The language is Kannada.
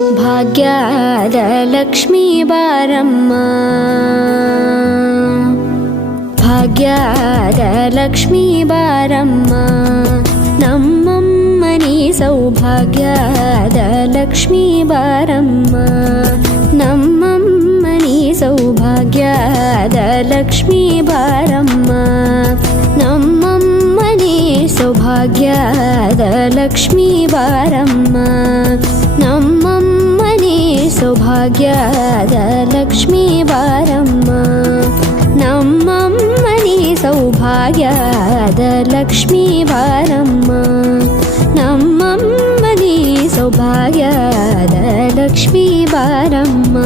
ಭಾಗ್ಯದ ಲಕ್ಷ್ಮೀ ಬಾರಮ್ಮ, ಭಾಗ್ಯದ ಲಕ್ಷ್ಮೀ ಬಾರಮ್ಮ, ನಮ್ಮಮ್ಮನಿ ಸೌಭಾಗ್ಯದ ಲಕ್ಷ್ಮೀ ಬಾರಮ್ಮ, ನಮ್ಮಮ್ಮನಿ ಸೌಭಾಗ್ಯದ ಲಕ್ಷ್ಮೀ ಬಾರಮ್ಮ, ನಮ್ಮಮ್ಮನಿ ಸೌಭಾಗ್ಯದ ಲಕ್ಷ್ಮೀ ಬಾರಮ್ಮ, ನಮ್ಮಮ್ಮನಿ ಸೌಭಾಗ್ಯದ ಲಕ್ಷ್ಮೀ ಬಾರಮ್ಮ, ನಮ್ಮಮ್ಮನಿ ಸೌಭಾಗ್ಯದ ಲಕ್ಷ್ಮೀ ಬಾರಮ್ಮ, ನಮ್ಮಮ್ಮನಿ ಸೌಭಾಗ್ಯದ ಲಕ್ಷ್ಮೀ ಬಾರಮ್ಮ.